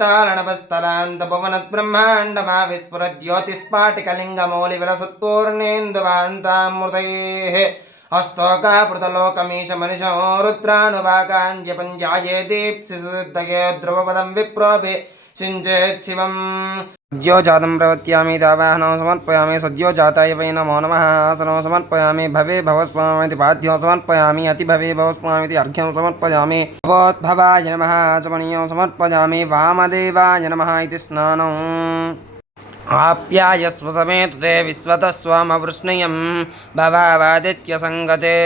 पातालनभस्तलान्तपवनद्ब्रह्माण्डमाविस्फुरद्योतिस्पाटिकलिङ्गमौलिविलसत्पूर्णेन्दुवान्तामृतैः हस्तोकापृतलोकमीशमनिशो रुद्रानुवाकाञ्जपञ्जाये दीप्सिदये ध्रुवपदं विप्रोभि सिञ्चेत् शिवम् सद्यो जातं प्रवर्त्यामि दावाहनं समर्पयामि सद्यो जाताय वै नमो नमः आसनं समर्पयामि भवे भवस्वामिति पाद्यं समर्पयामि अति भवे भवस्वामिति अर्घ्यं समर्पयामि भवोद्भवाय नमः आचमनीयं समर्पयामि वामदेवाय नमः इति स्नानम् आप्यायस्व समेतुते विश्वतः स्वमवृष्णियं भवावादित्यसङ्गते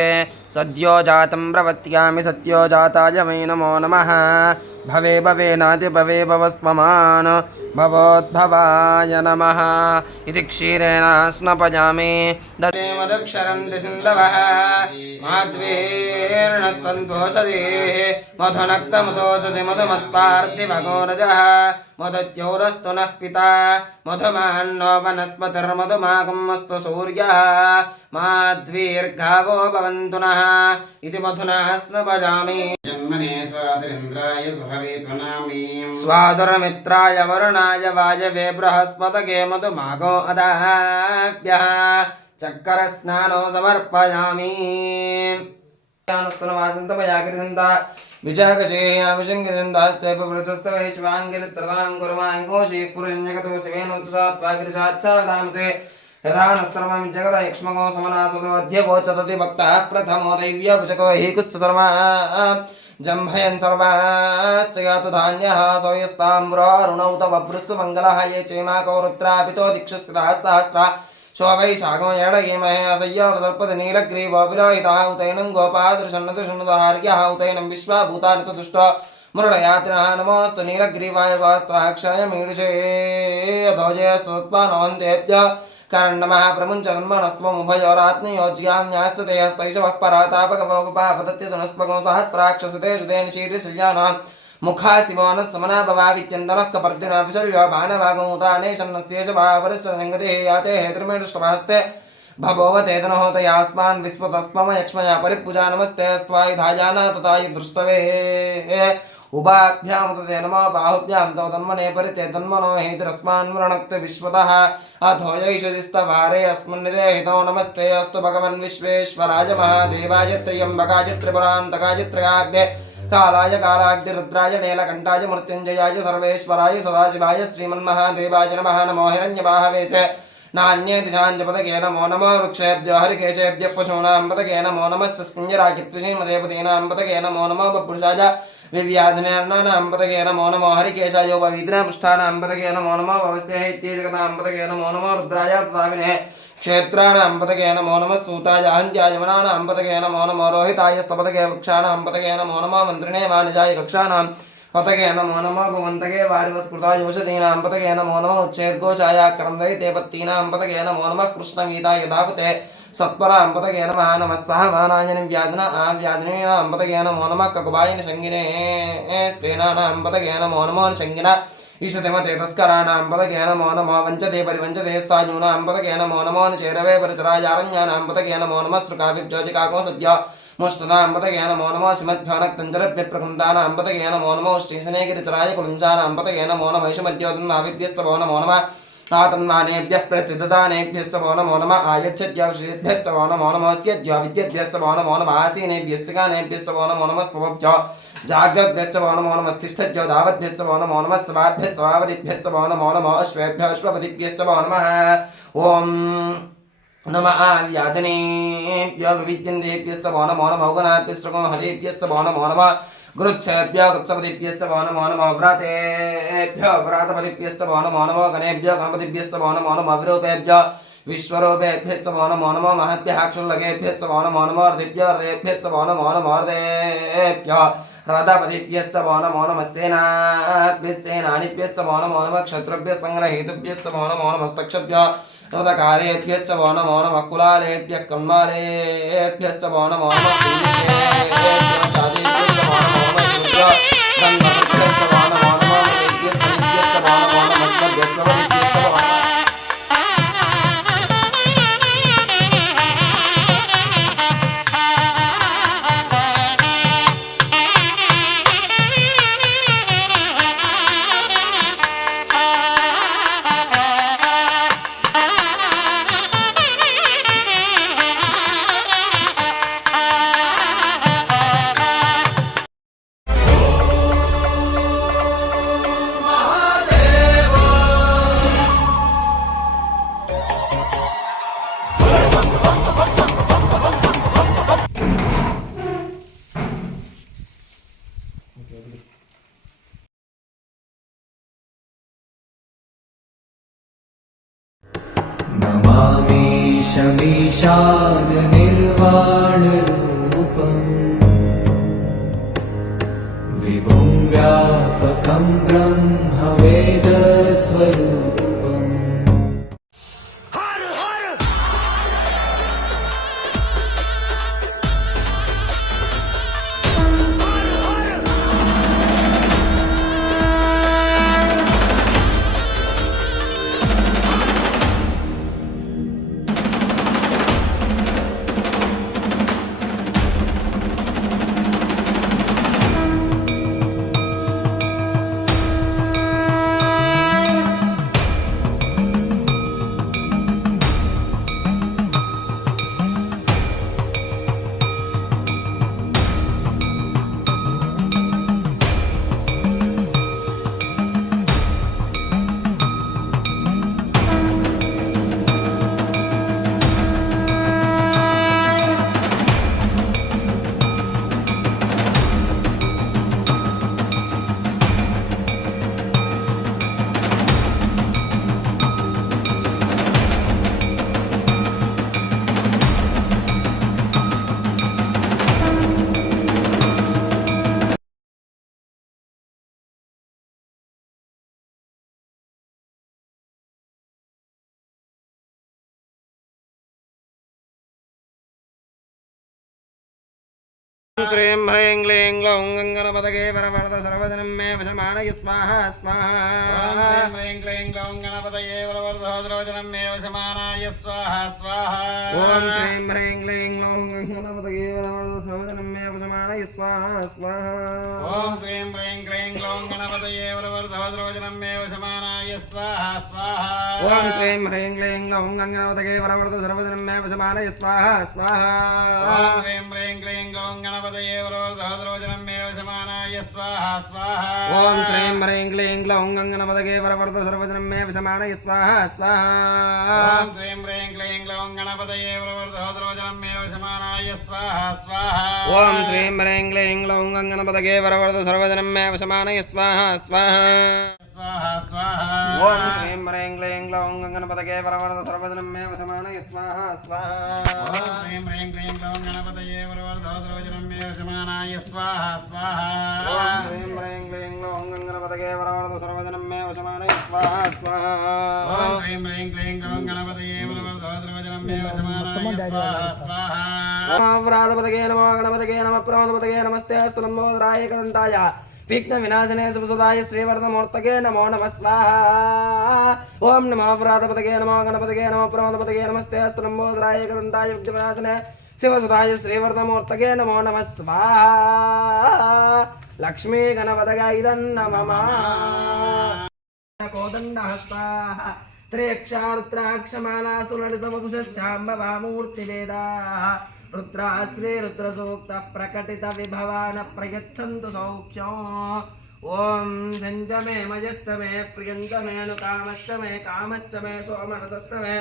सद्यो जातं प्रवर्त्यामि सद्यो जाताय वै नमो नमः भवे भवे नाति भवे भवस्ममान् भवोद्भवाय नमः इति क्षीरेण स्नपयामि दते मदक्षरन्ति सिन्धवः माध्वेर्णः सन्तोषदेः मधुनक्तमुदोषधि मधुमत्पार्थिवगोरजः मदत्यौरस्तु नः पिता मधुमान्नो वनस्पतिर्मधुमागमस्तु सूर्यः माध्वीर्गावो भवन्तु नः इति मधुना स्नपयामि जन्मने स्वातिरिन्द्राय सुहवेत्वनामी स्वादुरमित्राय वरुणाय वायवे बृहस्पतये मधुमागो अदाभ्यः चक्करस्नानो समर्पयामि विशाखशेयामिशङ्गिरिन्दास्ते पुरुषस्तवे शिवाङ्गिरित्रदाङ्कुर्माङ्गोषि पुरुषजगतो शिवेनुत्सात्वागिरिशाच्छादांसे यथा न सर्वं जगद यक्ष्मगो समनासदोऽध्यवोचतति भक्तः प्रथमो दैव्यपुषको हि कुत्सर्वा जम्भयन् सर्वाश्च यातु धान्यः सौयस्ताम्बुरारुणौ तव भृत्सुमङ्गलः ये चेमाको रुद्रापितो दिक्षुस्रः सहस्रा शोभैशाखो यडगीमहे असय्योपसर्पति नीलग्रीवो विलोहितः उतैनं गोपादृशन्नतुषन्नुतहार्यः उतैनं विश्वाभूतानि चतुष्टो मुरुडयात्रिनः नमोऽस्तु नीलग्रीवाय सहस्राक्षयमीडुषे अधोजय सोत्पानोऽन्तेभ्यः कर्णमः प्रमुञ्चन्मनस्त्वमुभयोरात्मयोज्यान्यास्तते हस्तैषवः परातापकवोपपापदत्यतनुस्पगो सहस्राक्षसुतेषु तेन शीर्षल्यानां मुखा शिवो नः समना भवावित्यन्दनः कपर्दिना विशल्यो बाणवागमुतानेशन्नस्येषभावरस्वलिङ्गतिः याते हेतृमेष्टमहस्ते भवोवते तनहोतयास्मान् विश्वतस्ममयक्ष्मया परिपूजा नमस्ते अस्त्वायुधायाना तथायु दृष्टवे उभाभ्यां तते नमो बाहुभ्यां तव तन्मने परिते तन्मनो हेतिरस्मान् वृणक्ते विश्वतः अथो यैषदिस्तवारे अस्मन्निदेहितो नमस्ते अस्तु भगवन् विश्वेश्वराय महादेवाय त्र्यम्बकाय त्रिपुरान्तकाय त्र्यग्ने कालाय कालाग्निरुद्राय नीलकण्ठाय मृत्युञ्जयाय सर्वेश्वराय सदाशिवाय श्रीमन्महादेवाय नमः नमो हिरण्यबाहवे च नान्ये दिशाञ्जपदके नमो नमो वृक्षेभ्यो हरिकेशेभ्यः पशूनां पदके नमो नमः स्पञ्जराकित्विषीमदेवतीनां पदके नमो नमो बपुरुषाय विव्याधिनानां पदके नमो नमो हरिकेशाय उपवीद्रामुष्ठानां पदके नमो नमो भवस्यः इत्येकतां पदके नमो नमो रुद्राय तदाविने क्षेत्राणां पदके नमो नमः सूताय अहन्त्याय वनानां पदके नमो नमो रोहिताय स्तपदके वृक्षाणां पदके नमो नमो मन्त्रिणे वाणिजाय कक्षाणां पतके नमो नमः भुवन्तके वारिवस्कृताय औषधीनां पतके नमो नमः उच्चैर्घोषाय क्रन्दयिते पत्तीनां पतके नमो नमः कृष्णवीताय दापते सत्परां पतके नमः नमः सहमानाय व्याधिना व्याधिनीनां पतके नमो नमः ककुबाय निषङ्गिने स्तेनानां पतके नमो नमो निषङ्गिना ईशतिमते तस्कराणां पतके नमो नमः वञ्चते परिवञ्चते स्थायूनां पतके नमो नमो निचेरवे परिचरायारण्यानां पतके नमो नमः श्रुकाभिब्जोजिकाको सद्य मुष्टनां पतके नमो नमः श्रीमद्भ्यानक्तञ्जरभ्यप्रकृन्तानां पतके नमो नमः श्रीशनेगिरितराय कुलञ्चानां पतके नमो नमः ईशमद्योतन्माविभ्यस्तवो नमो नमः आतन्मानेभ्यः प्रतिददानेभ्यस्तवो नमो नमः आयच्छद्याविषयेभ्यस्तवो नमो नमः स्यद्यो विद्येभ्यस्तवो नमो नमः आसीनेभ्यस्तकानेभ्यस्तवो नमो नमः स्पवभ्यो जाग्रद्भ्यस्तवो नमो नमः तिष्ठद्यो दावद्भ्यस्तवो नमो नमः स्वाभ्यस्वावदिभ्यस्तवो नमो नमः अश्वेभ्यः अश्वपतिभ्यस्तवो नमः ॐ नमः व्याधिनेभ्यो विविद्यन्तेभ्यस्तवो नमो नमः औगणाभ्यस्तवो हरेभ्यस्तवो नमो नमः गुरुच्छेभ्यो गुत्सपतिभ्यस्तवो नमो नमः व्रातेभ्यो व्रातपतिभ्यस्तवो नमो नमः गणेभ्यो गणपतिभ्यस्तवो नमो नमः विरूपेभ्यो विश्वरूपेभ्यस्तवो नमो नमः महद्भ्यः क्षुल्लकेभ्यस्तवो नमो नमः हृदिभ्यो हृदयेभ्यस्तवो नमो नमः हृदयेभ्यो हृदपतिभ्यस्तवो नमो नमः सेनाभ्यः सेनानिभ्यस्तवो नमो नमः क्षत्रुभ्यः सङ्ग्रहेतुभ्यस्तवो नमो नमः स्तक्षभ्यो तदकारेभ्यस्तवो नमो नमः कुलालेभ्यः कन्मालेभ्यस्तवो नमो नमः शमीशाननिर्वाणरूपम् विभुं व्यापकं ब्रह्मवेदस्वरूपम् श्रीं ह्रीं क्लीं ग्लौं गणपतये वरवरद सर्वजनं मे वशमानय स्वाहा स्वाहा ॐ ह्रीं क्लीं ग्लौं गणपतये वरवरद सर्वजनं मे वशमानाय स्वाहा स्वाहा ॐ श्रीं ह्रीं क्लीं ग्लौं गणपतये वरवरद सर्वजनं मे वशमानय स्वाहा स्वाहा ॐ ह्रीं ह्रीं क्लीं ग्लौं गणपतये वरवरद सर्वजनं मे वशमानाय स्वाहा स्वाहा ॐ श्रीं ह्रीं क्लीं ग्लौं गणपतये वरवरद सर्वजनं मे वशमानय स्वाहा स्वाहा ॐ ह्रीं ह्रीं क्लीं ग्लौं गणपतये वरवरद सर्वजनं मे वशमानाय स्वाहा स्वाहा ॐ श्रीं ह्रीं क्लीं ग्लौं गणपतये वरवरद सर्वजनं मे वशमानय स्वाहा स्वाहा ॐ ह्रीं ह्रीं क्लीं ग्लौं गणपतये वरवरद सर्वजनं मे वशमानाय स्वाहा स्वाहा ॐ श्रीं ह्रीं क्लीं ग्लौं गणपतये वरवरद सर्वजनं मे वशमानय स्वाहा स्वाहा स्वाहा स्वाहा ॐ श्रीं ह्रीं क्लीं ग्लौं गणपतये वरवरद सर्वजनं मे वशमानय स्वाहा स्वाहा ॐ ह्रीं ह्रीं क्लीं ग्लौं गणपतये वरवरद सर्वजनं मे वशमानाय स्वाहा स्वाहा ॐ श्रीं ह्रीं क्लीं ग्लौं गणपतये वरवरद सर्वजनं मे वशमानय स्वाहा स्वाहा ॐ ह्रीं ह्रीं क्लीं ग्लौं गणपतये वरवरद सर्वजनं मे वशमानाय स्वाहा स्वाहा व्रातपतये नमो गणपतये नमः प्रमोदपतये नमस्ते अस्तु लम्बोदराय एकदन्ताय विघ्नविनाशने शुभसुदाय श्रीवर्धमूर्तये नमो नमः स्वाहा ॐ नमो व्रातपतये नमो गणपतये नमः प्रमोदपतये नमस्ते अस्तु लम्बोदराय एकदन्ताय विघ्नविनाशने शिवसुदाय श्रीवर्धमूर्तये नमो नमः स्वाहा लक्ष्मी गणपतये नमः कोदण्डहस्ताः त्र्यक्षारुद्राक्षमाला सुललितवपुषश्चाम्बवामूर्तिवेदाः रुद्राश्री रुद्रसूक्तः प्रकटित विभवान प्रयच्छन्तु सौख्यम् ॐ सञ्च मे मयश्च मे प्रियञ्च मे अनुकामश्च मे कामश्च मे सोमनसश्च मे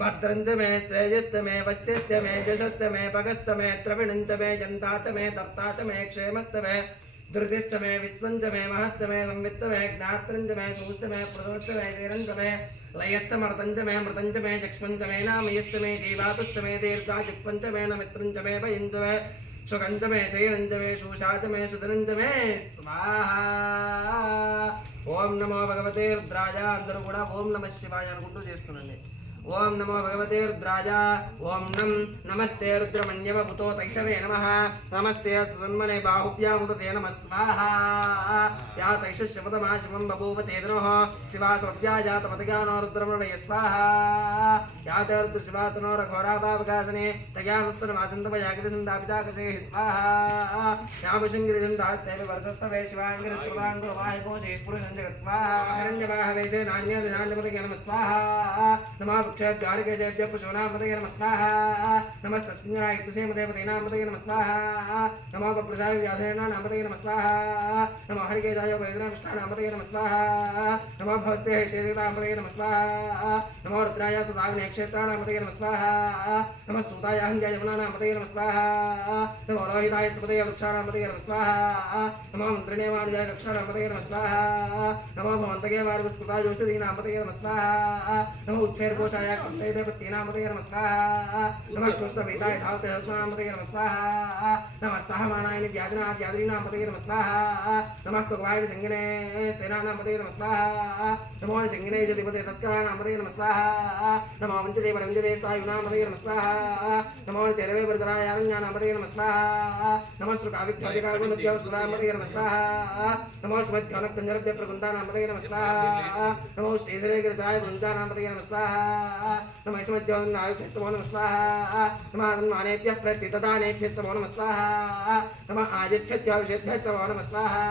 भद्रञ्च मे श्रेयश्च मे वश्यश्च मे यशश्च मे भगश्च मे द्रविणञ्च मे जन्ता च मे दत्ता च मे क्षेमश्च मे धृतिश्च मे विश्वञ्च मे महश्च मे संविच्च मे ज्ञात्रञ्च मे सूश्च मे प्रदोश्च मे धीरञ्च मे लयश्च मर्तञ्च मे मृतञ्च मे चक्ष्मञ्च मे नामयश्च मे जीवातुश्च मे दीर्घायुक्पञ्च मे नमित्रञ्च मे भयञ्च मे सुखञ्च मे शयनञ्च मे शूषाच मे सुधनञ्च मे स्वाहा ओम नमो भगवते रुद्राय अंदरू కూడా ఓం నమః శివాయ అనుకుంటూ చేస్తున్నాండి ओम नमो भगवते रुद्राय ओम नमस्ते रुद्रमन्यव भूतो तैषवे नमः नमस्ते सुन्मने बाहुभ्यामुदते नमः स्वाहा या तैषश्यपतमा शिवं बभूव तेदनोः शिवासुरभ्या जातपतगानो रुद्रमणय स्वाहा या ते रुद्रशिवासनो रघोराभावकासने तज्ञानस्तनवासन्तवयाकृतिसन्दापिताकसे स्वाहा या विशृङ्गिरिसन्दास्तेव वर्षस्तवे शिवाङ्गिरस्कृताङ्कुरवाहिकोशे स्फुरञ्जगत् स्वाहा हिरण्यवाहवेशे नान्यदिनान्यपतगे नमः स्वाहा नमः द्वारिकेशेभ्य पुशोनामतये नमः स्वाहा नमः सस्मिन्नाय कुसेमदेवतेनामतये नमः स्वाहा नमः बप्रजाय व्याधेनामतये नमः स्वाहा नमः हरिकेशाय वैद्यनामतये नमः स्वाहा नमः भवस्य हेतेनामतये नमः स्वाहा नमः रुद्राय तदाग्ने क्षेत्राणामतये नमः स्वाहा नमः सूताय अहंजाय यमुनानामतये नमः स्वाहा नमः रोहिताय त्वदये वृक्षाणामतये नमः स्वाहा नमो मंत्रिणे वाणिजाय कक्षाणामपतये नमः स्वाहा नमो भवन्तगे वारुस्कृताय औषधीनामपतये नमः स्वाहा नमो उच्छेर्घोषाय कप्तैदेवतीनामपतये नमः स्वाहा नमः कृष्णवेदाय धावते हस्मानामपतये नमः स्वाहा नमः सहमानाय नित्यादिनामपतये नमः स्वाहा नमः कुगवाय संगिने सेनानामपतये नमः स्वाहा नमो संगिने जतिपते तस्कराणामपतये नमः स्वाहा नमो वञ्चते परञ्चते सायुनामपतये नमः स्वाहा नमो चरवे वरदराय अरण्यानामपतये नमः स्वाहा नमो श्रुकाविख्यातिकागुणद्यो सुरामपतये नमः स्वाहा नमो स्मद्योनक्तञ्जरभ्य प्रकुन्दानामपतये नमः स्वाहा नमो श्रीधरे गिरिजाय वृन्दानामपतये नमः स्वाहा नमो स्मद्योनायुक्तमो नमः स्वाहा नमः अन्मानेभ्यः प्रतितदानेभ्यस्तमो नमः स्वाहा नमः आदित्यभ्यः नमः स्वाहा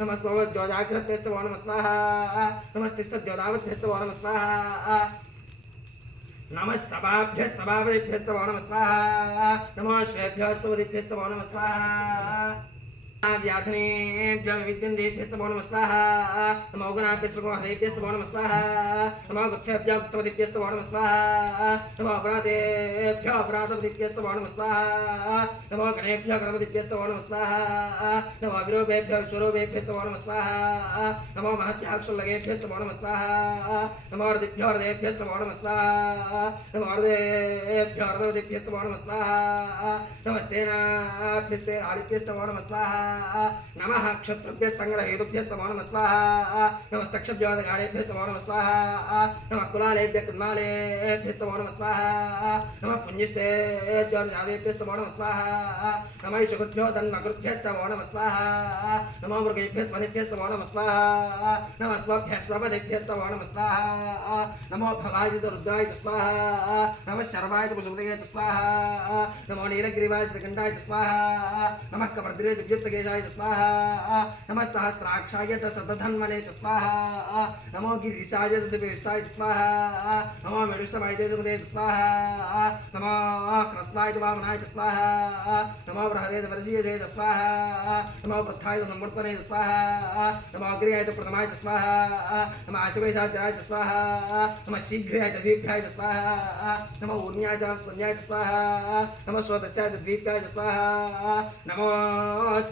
नमः स्वोज्योजाग्रभ्यस्तमो नमः स्वाहा नमस्तिस्तद्योदावद्भ्यस्तमो नमः स्वाहा नमः सभाभ्यः सभापतिभ्यस्तमो नमः स्वाहा नमः श्वेभ्यः स्वदिभ्यस्तमो नमः स्वाहा व्याधनेभ्यः विद्यन्तेभ्यस्तमो नमः स्वाहा नमो गणाभ्यस्तमो हरेभ्यस्तमो नमः स्वाहा नमो गुच्छेभ्यः गुच्छपतिभ्यस्तमो नमः स्वाहा नमो अपराधेभ्यः अपराधपतिभ्यस्तमो नमः स्वाहा नमो गणेभ्यः गणपतिभ्यस्तमो नमः स्वाहा नमो विरोधेभ्यः विश्वरूपेभ्यस्तमो नमः स्वाहा नमो महत्याः क्षुल्लकेभ्यस्तमो नमः स्वाहा नमो हृदिभ्यः हृदयेभ्यस्तमो नमः स्वाहा नमो हृदयेभ्यः हृदयेभ्यस्तमो नमः स्वाहा नमः सेनाभ्यस्तमो नमः स्वाहा नमः क्षत्रुभ्यः संग्रहेतुभ्यः नमो नमः स्वाहा नमस्तक्षभ्यः गाढेभ्यः नमो नमः स्वाहा नमः कुलालेभ्यः कुन्मालेभ्यः नमो नमः स्वाहा नमः पुण्यस्तेभ्यः जातेभ्यः नमो नमः स्वाहा नमः शुकृभ्यः धन्मकृभ्यः नमो नमः स्वाहा नमो मृगेभ्यः स्वनिभ्यः नमो नमः स्वाहा नमः स्वभ्यः स्वपदेभ्यः नमो नमः स्वाहा नमो भवाय रुद्राय स्वाहा नमः शर्वाय पुष्पदये स्वाहा नमो नीलग्रीवाय श्रीकण्ठाय स्वाहा नमः कपर्दिरे विद्युत्तकेशाय स्वाहा नमः सहस्राक्षाय च शतधन्वने च स्वाहा नमो गिरीशाय च दिवेशाय स्वाहा नमो मेरुष्टमाय च मुदे स्वाहा नमो ह्रस्वाय च वामनाय च स्वाहा नमो बृहदे च वर्षीय च स्वाहा नमो पृथ्वाय च संवर्तने च स्वाहा नमो अग्र्याय च प्रथमाय च स्वाहा नमो आशवेशाय च स्वाहा नमः शीघ्राय च दीर्घाय च स्वाहा नमो ऊर्ण्याय च संज्ञाय च स्वाहा नमो स्वदस्याय च द्वीत्याय च स्वाहा नमो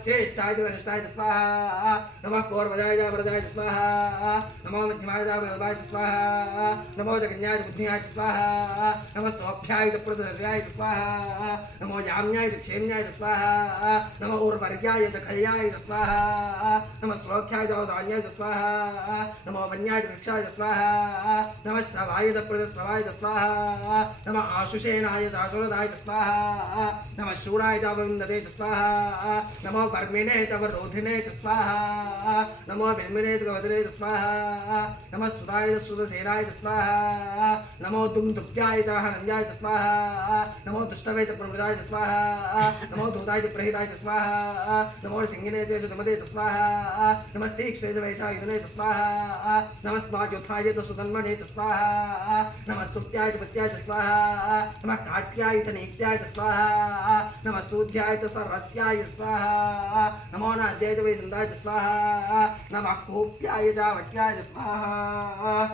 चेष्टाय च धनिष्ठाय च स्वाहा नमः कौर्वजाय च वरजाय च स्वाहा नमो मध्यमाय च वल्लभाय च स्वाहा नमो जगन्याय च बुद्धियाय च स्वाहा नमः सौभ्याय च प्रदर्याय च स्वाहा नमो याम्याय च क्षेम्याय च स्वाहा नमो उर्वर्याय च खल्याय च स्वाहा नमः श्लोक्याय च औदान्याय च स्वाहा नमो वन्याय च वृक्षाय च स्वाहा नमः श्रवाय च प्रदस्रवाय च स्वाहा नमः आशुषेनाय च आशुरदाय च स्वाहा नमः शूराय च वृन्दते च स्वाहा नमो कर्मिणे च वरोधिने च स्वाहा नमो बिल्मिने च गवदने च स्वाहा नमः सुदाय च सुदसेनाय च स्वाहा नमो दुम्दुभ्याय च हनन्याय च स्वाहा नमो दुष्टवे च प्रमृदाय च स्वाहा नमो दूताय च प्रहिताय च स्वाहा नमो सिंहिने च सुदमते च स्वाहा नमस्तीक्ष्णे च वैशाखिने च स्वाहा नमः स्वायोत्थाय च सुधन्वने च स्वाहा नमः सुप्त्याय च पत्याय च स्वाहा नमः काट्याय च नीत्याय च स्वाहा नमः सूध्याय च सरस्याय स्वाहा नमो नाद्याय च वैसुन्दाय च स्वाहा नमः कूप्याय च वट्याय च स्वाहा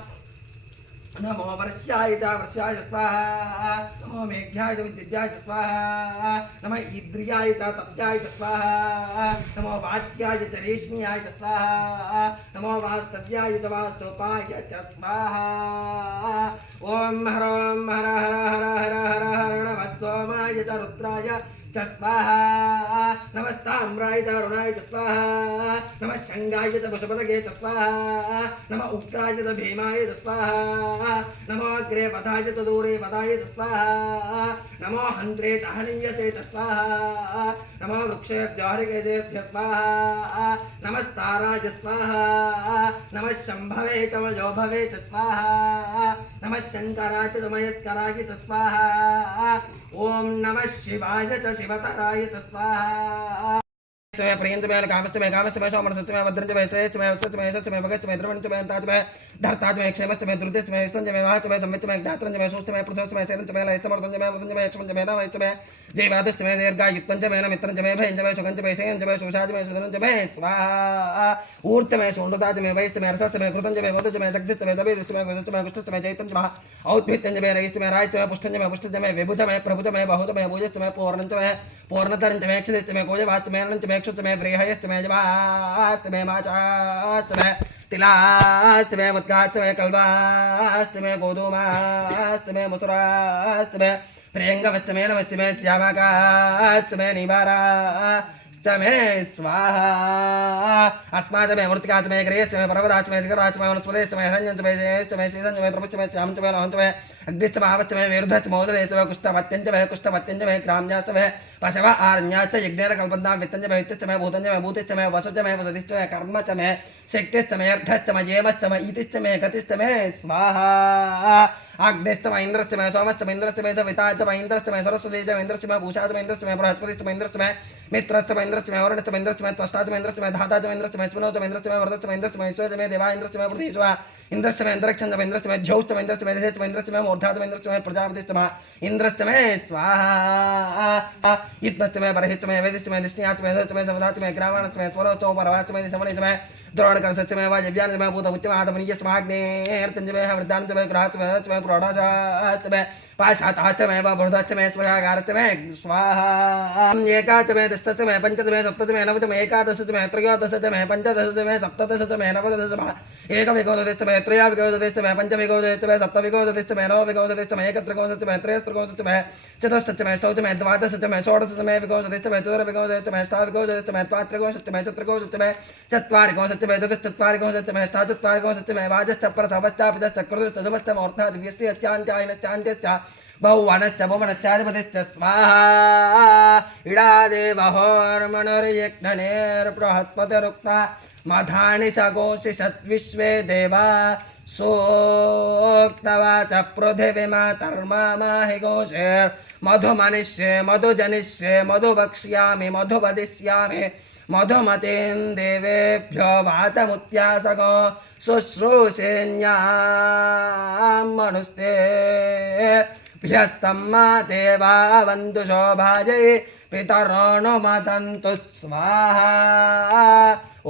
नमो वर्ष्याय च वर्ष्याय स्वाहा नमो मेघ्याय च विद्युत्याय च स्वाहा नमः इन्द्रियाय च तप्याय च स्वाहा नमो वात्याय च रेश्म्याय च स्वाहा नमो वास्तव्याय च वास्तोपाय च स्वाहा ओम हर हर हर हर हर हर नमः सोमाय च रुद्राय च स्वाहा नमस्ताम्राय च अरुणाय च स्वाहा नमः शंगाय च पशुपतये च स्वाहा नमः उक्ताय च भीमाय च स्वाहा नमो अग्रे पदाय च दूरे पदाय च स्वाहा नमो हन्त्रे च हनीयते च स्वाहा नमो वृक्षेभ्यो हरिकेशेभ्यः स्वाहा नमस्ताराय च स्वाहा नमः शम्भवे च वयोभवे च स्वाहा नमः शंकराय च महेश्वराय च स्वाहा ओम नमः शिवाय च शिवतराय च स्वाहा समय प्रियंच में कामच में कामच में सोमरसच में वद्रंच में सेच में वसच में सच में भगच में द्रवणच में ताज में धरताज में क्षेमच में दुर्देश में संजय में वाच में सम्मिच में ज्ञात्रंच में सोच में प्रसवच में सेरंच में लयस्तमर्दंच में वसंच में यक्षमंच में नवच में जयवादच में दीर्घायुत्पंच में मित्रंच में भयंच में सुगंच में सेंच में सुषाज में सुदनंच में स्वाहा ऊर्च में सोंडताज में वैच में रसच में कृतंच में वदच में जगदच में दवेदच में गुदच में गुष्टच में जयतंच में औत्भित्यंच में रयच में रायच में पुष्टंच में पुष्टच में विभुज में प्रभुज में बहुज में भुजच में पूर्णंच में पूर्णतरञ्च मे क्षितिश्च मे कोजवाच्च मे अन्नञ्च मे क्षुश्च मे व्रीहयश्च मे जवाश्च मे माचाश्च मे तिलाश्च मे मुद्गाश्च मे कल्वाश्च मे गोधूमाश्च मे मथुराश्च मे प्रियङ्गवश्च मे नमश्च मे श्यामकाश्च मे निवाराश्च मे स्वाहा अस्माच मे मृत्तिकाच मे ग्रेश्च मे पर्वताच मे शिखराच मे वनस्पतिश्च मे हिरण्यञ्च मे देश्च मे शीतञ्च मे द्रवश्च मे श्यामञ्च मे लोहञ्च मे अग्निश्च महावश्च मे विरुद्धश्च मोददेश्च मे कुष्ठपत्यञ्च मे क्राम्याश्च मे पशव आरण्याश्च यज्ञेन कल्पन्तां वित्तञ्च मे वित्तश्च मे भूतश्च मे वसुश्च मे वसतिश्च मे कर्म च मे शक्तिश्च मे अर्घश्च मे येमश्च मे इतिश्च मे गतिश्च मे स्वाहा अग्निश्च मे इन्द्रश्च मे सोमश्च मे इन्द्रश्च मे सविताश्च मे इन्द्रश्च मे सरस्वतीश्च मे इन्द्रश्च मे पूषाश्च मे इन्द्रश्च मे बृहस्पतिश्च मे इन्द्रश्च मे मित्रश्च मे इन्द्रश्च मे वरुणश्च मे इन्द्रश्च मे त्वष्टाश्च मे इन्द्रश्च मे धाताश्च मे इन्द्रश्च मे स्मिनोश्च मे इन्द्रश्च मे वरदश्च मे इन्द्रश्च मे ईश्वरश्च मे देवा इन्द्रश्च मे पृथ्वीश्च मे इन्द्रश्च मे अन्तरिक्षश्च मे इन्द्रश्च मे द्यौश्च मे इन्द्रश्च मे दिशश्च मे इन्द्रश्च मे मूर्धाश्च मे इन्द्रश्च मे प्रजापतिश्च मे इन्द्रश्च मे स्वाहा इत्मश्च मे बर्हिश्च मे वेदिश्च मे निष्ण्याश्च मे धश्च मे सवधाश्च मे ग्रावाणश्च मे स्वरश्च परवाश्च मे शमणश्च मे द्रोणकर्षश्च मे वाजव्याश्च मे भूतमुच्च मे आदमनीयश्च मे अग्नेर्तञ्च मे वृद्धाश्च मे गृहाश्च मे धश्च मे प्रौढाश्च मे पाशाताश्च मे बृहदाश्च मे स्वयागारश्च मे स्वाहा एकाच मे दशश्च मे पञ्चच मे सप्तच मे नवच मे एकादशच मे त्रयोदशच मे पञ्चदशच मे सप्तदशच मे नवदशच मे एकविंशतिश्च मे त्रयोविंशतिश्च मे पञ्चविंशतिश्च मे सप्तविंशतिश्च मे नवविंशतिश्च मे एकत्रिंशतिश्च मे त्रयस्त्रिंशतिश्च मे चतुष्षष्टिश्च मे षष्ठश्च मे द्वादशश्च मे षोडशश्च मे विंशतिश्च मे चतुर्विंशतिश्च मे अष्टाविंशतिश्च मे द्वात्रिंशतिश्च मे चतुर्विंशतिश्च मे चत्वारिंशतिश्च मे चतुश्चत्वारिंशतिश्च मे अष्टाचत्वारिंशतिश्च मे वाजश्च परसवश्चापश्च कृतश्च शुभश्च मूर्धः दिव्यश्च बहुवनश्च भुवनश्चाधिपतिश्च स्वाहा इडादेवहोर्मणुर्यज्ञनेर्बृहस्पतिरुक्ता मधानि शगोषिषद्विश्वे देवा सोक्तवाच पृथिवीमातर्माहि घोषेर्मधुमनिष्ये मधुजनिष्ये मधुवक्ष्यामि मधुवदिष्यामि मधुमतीं देवेभ्यो वाचमुत्यासगो शुश्रूषेण्यां मनुस्ते भ्यस्तम्मा देवा वन्दुषो भाजै पितरोऽनुमदन्तु स्वाहा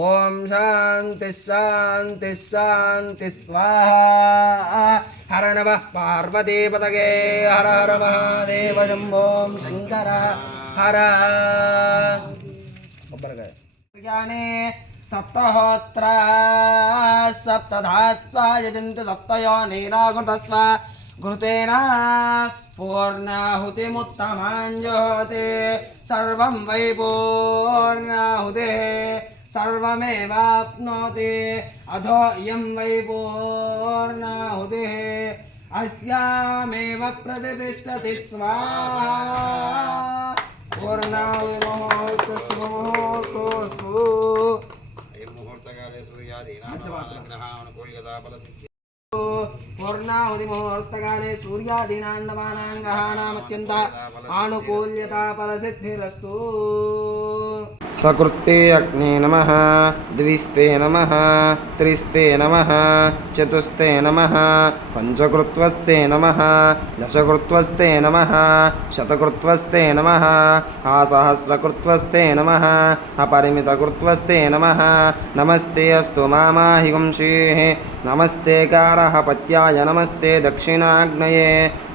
ॐ शान्ति शान्ति शान्ति स्वाहा हर नमः पार्वतीपतये हर हर महादेव शम्भो शङ्कर हर ज्ञाने सप्तहोत्रा सप्तधात्वा यजन्ति सप्तयोनिराकृतस्व घृतेन पूर्णाहुतिमुत्तमाञ्जुहोति सर्वं वै पूर्णाहुतिः सर्वमेवाप्नोति अधो इयं वै पूर्णाहुतिः अस्यामेव प्रतिष्ठति स्वाहा पूर्णाहुतिमुहूर्तोऽस्तु मुहूर्तकाले सूर्यादीनानुकूल्यता पूर्णाहुतिमुहूर्तकाले सूर्यादीनान्नवानां ग्रहाणामत्यन्त आनुकूल्यता फलसिद्धिरस्तु सकृत्ते अग्ने नमः द्विस्ते नमः त्रिस्ते नमः चतुस्ते नमः पञ्चकृत्वस्ते नमः दशकृत्वस्ते नमः शतकृत्वस्ते नमः असहस्रकृत्वस्ते नमः अपरिमितकृत्वस्ते नमः नमस्ते अस्तु मामाहिगुंषेः नमस्ते कारः पत्याय नमस्ते दक्षिणाग्नये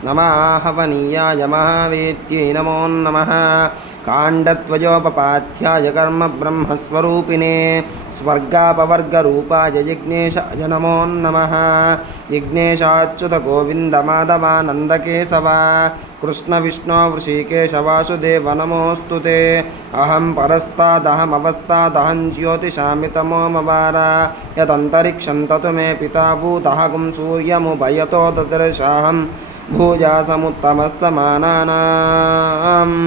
नमः हवनीयाय महावेत्यै नमो नमः काण्डत्वयोपपाध्याय कर्म ब्रह्मस्वरूपिणे स्वर्गापवर्गरूपाय यज्ञेशाय नमो नमः यज्ञेशाच्युत गोविन्द माधवानन्दकेशव कृष्ण विष्णु वृषिकेश वासुदेव नमोऽस्तु ते अहं परस्तादहमवस्थादहं ज्योतिषामि तमोमवार यदन्तरिक्षं ततु मे पिता भूतः गुं सूर्यमुभयतो तदर्शाहं भूयासमुत्तमः समानानाम्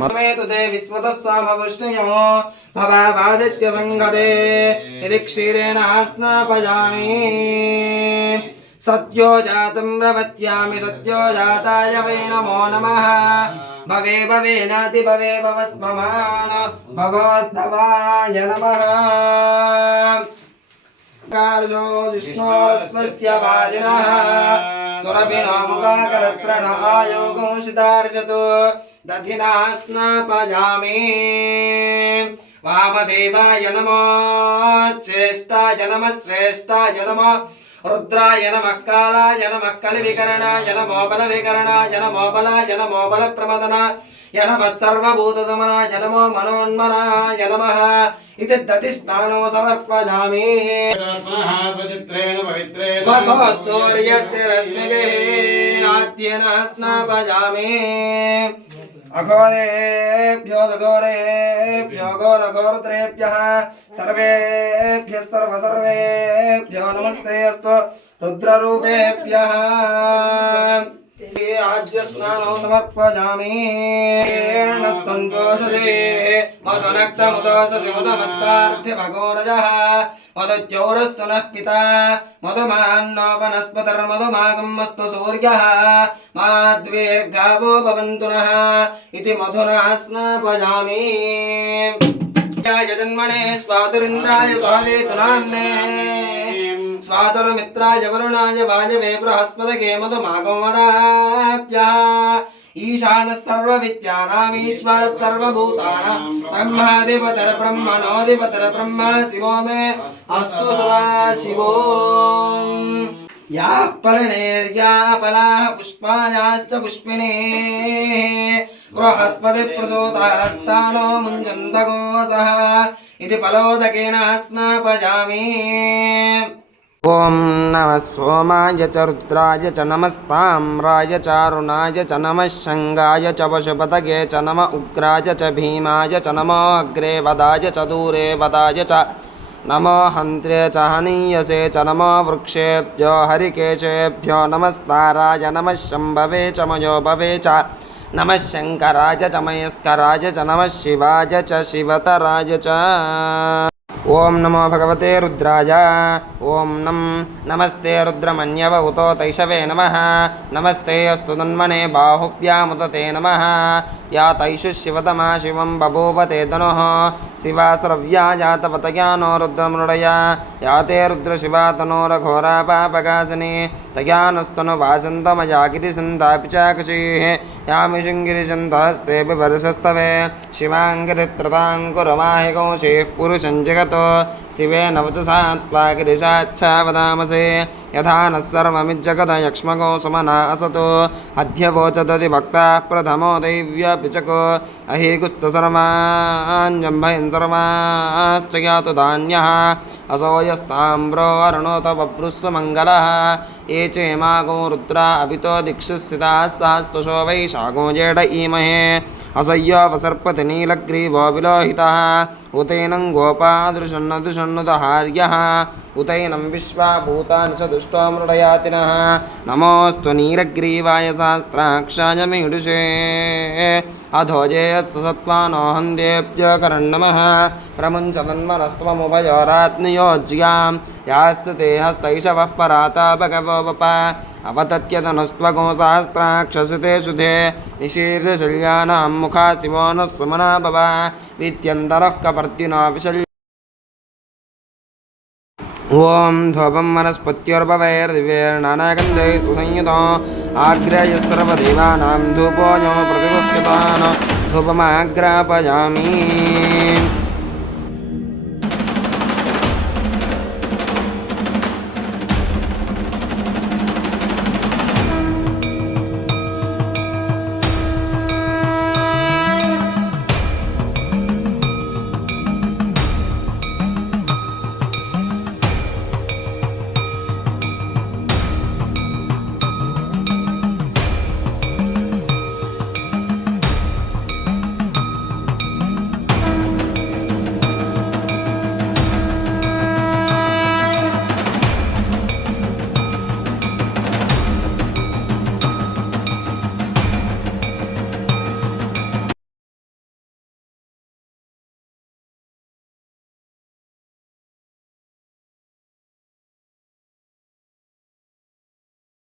ममेतुते विश्वतस्त्वामवृष्णयो भवादित्यसङ्गते यदि क्षीरेण स्नापयामि सत्यो जातं प्रपत्यामि सत्यो जाताय वै नमो नमः भवे भवेनाति भवे भवस्ममान भगवद्भवाय नमः कार्यो विष्णोरस्वस्य वाजिनः सुरभिनो मुखाकरत्रण आयोगोषितार्षतु दधिना स्नापयामि वामदेवाय नमो ज्येष्ठाय नमः श्रेष्ठाय नमः रुद्राय नमः कालाय नमः कलिविकरणाय नमो बलविकरणाय नमो बलाय नमो बलप्रमदनाय नमः सर्वभूतदमनाय नमो मनोन्मनाय नमः इति दधिस्नानो समर्पयामि स्वचित्रेण पवित्रेण वसो सूर्यस्य रश्मिभिः आद्येन स्नापयामि अघोरेभ्यो घोरघोरत्रेभ्यः सर्वेभ्यः सर्वेभ्यो नमस्ते अस्तु रुद्ररूपेभ्यः आज्यस्नानो समर्पयामि सन्तोषदे मधुनक्तमुदोषसि मधुमत्पार्थिवघोरजः मधुद्यौरस्तु नः पिता मधुमान्नोपनस्पतिर्मधुमागमस्तु सूर्यः माद्वीर्गावो भवन्तु नः इति मधुना स्नापयामि जन्मने स्वादुरिन्द्राय स्वावेतुनान्ने स्वादुर्मित्राय वरुणाय वायवे बृहस्पतये मधुमागमदाभ्यः ईशानः सर्वविद्यानाम् ईश्वरः सर्वभूतानां ब्रह्माधिपतिर्ब्रह्मणोऽधिपतिर्ब्रह्म शिवो मे अस्तु सदा शिवो याः पर्णेर्याः फलाः पुष्पायाश्च पुष्पिणे बृहस्पतिप्रसूतास्तानो मुञ्जन्तगोसः इति फलोदकेन स्नापयामि ॐ नमः सोमाय च रुद्राय च नमस्ताम्राय च अरुणाय च नमः शङ्गाय च पशुपतये च नम उग्राय च भीमाय च नमो अग्रे वदाय च दूरे वदाय च नमो हन्त्रे च हनीयसे च नमो वृक्षेभ्यो हरिकेशेभ्यो नमस्ताराय नमः शम्भवे च मयोभवे च नमः शङ्कराय च मयस्कराय च नमः शिवाय च शिवतराय च ओम नमो भगवते रुद्राय ओम नमस्ते रुद्रमन्यव उतो तैषवे नमः नमस्ते अस्तु तन्मने बाहुभ्यामुत ते नमः या तैषु शिवतमा शिवं बभूव ते तनुः शिवा स्रव्या जातपतया नो रुद्रमृडया या ते रुद्रशिवा तनोरघोरा पापकासिनी तया नस्तनु वासन्तमयागिति सन्तापि चाकुशीः यामि शृङ्गिरिचन्दस्तेऽपि वर्षस्तवे शिवाङ्गिरित्रताङ्कुरमाहिकौशीः पुरुषं जगतो शिवेन वचसा त्वा गिरिशाच्छा वदामसे यथा नः सर्वमिज्जगदयक्ष्मको सुमना असतो अध्यवोचदति भक्ताः प्रथमो दैव्यपिचको अहीकुश्च सर्वाञ्जम्भयन् सर्वाश्च यातु धान्यः असो यस्ताम्रो अरुणोत बभ्रुस्समङ्गलः ये चेमागो रुद्रा अभितो दिक्षुस्थिताः सहस्रशो वैशाखो जेड ईमहे असह्योपसर्पति नीलग्रीवो विलोहितः उतैनं गोपादृशन्नदृशन्नुदहार्यः उतैनं विश्वाभूतानि च दुष्टो मृडयातिनः नमोऽस्तु नीलग्रीवाय सहस्राक्षाय मीडुषे अधोजेयस्य सत्त्वानो हन्देभ्यो करन्नमः प्रमुञ्चतन्मनस्त्वमुभयोरात्मयोज्यां यास्तु ते हस्तैषवः पराता भगवो वप अवतत्यतनुस्त्वगो सहस्राक्षसिते सुधे निशीर्षल्यानां मुखा शिवो नः सुमना भव विद्यन्तरः कपर्दिनो विशल्य ओम धूपं वनस्पत्योर्भवैर्दिव्यैर्नानागन्धैः सुसंयुतो आग्रह्य सर्वदेवानां धूपोऽयो प्रतिगुह्यतान् धूपमाग्रापयामि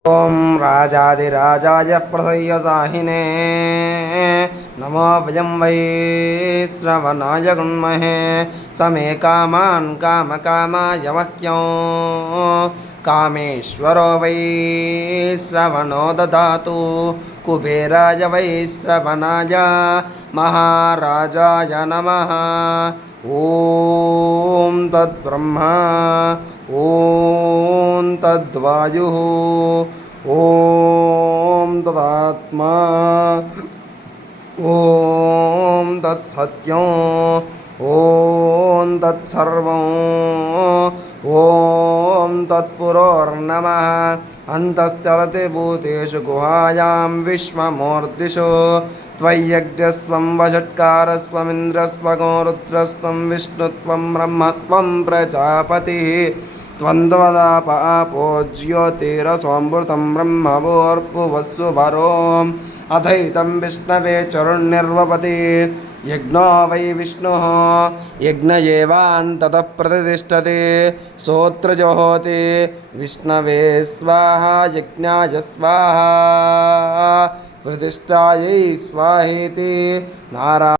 ओम राजाधिराजाय प्रसह्यसाहिने नमो वयं वै श्रवणाय गृण्महे समे कामान् कामकामाय मह्यं कामेश्वरो वै श्रवणो ददातु कुबेराय वै श्रवणाय महाराजाय नमः ॐ तद्ब्रह्मा ॐ तद्वायुः ॐ तदात्मा ఓం తత్సత్యం ఓం తత్సర్వం ఓం తత్పురోర్నమః అంతశ్చరతి భూతేషు గుహాయాం విశ్వమూర్తిషు त्वय्यज्ञस्त्वं वषट्कारस्त्वमिन्द्रस्त्वगो रुद्रस्त्वं विष्णुत्वं ब्रह्मत्वं प्रजापतिः त्वं त्वदापो ज्योतिरसोऽमृतं ब्रह्मवोर्भुवस्सु वरोम् अथैतं विष्णवे चरुर्निर्वपति यज्ञो वै विष्णुः यज्ञ एवान्ततः प्रतिष्ठते सोऽत्र जुहोति विष्णवे स्वाहा यज्ञाय स्वाहा प्रतिष्ठायै स्वाहेति नारायणो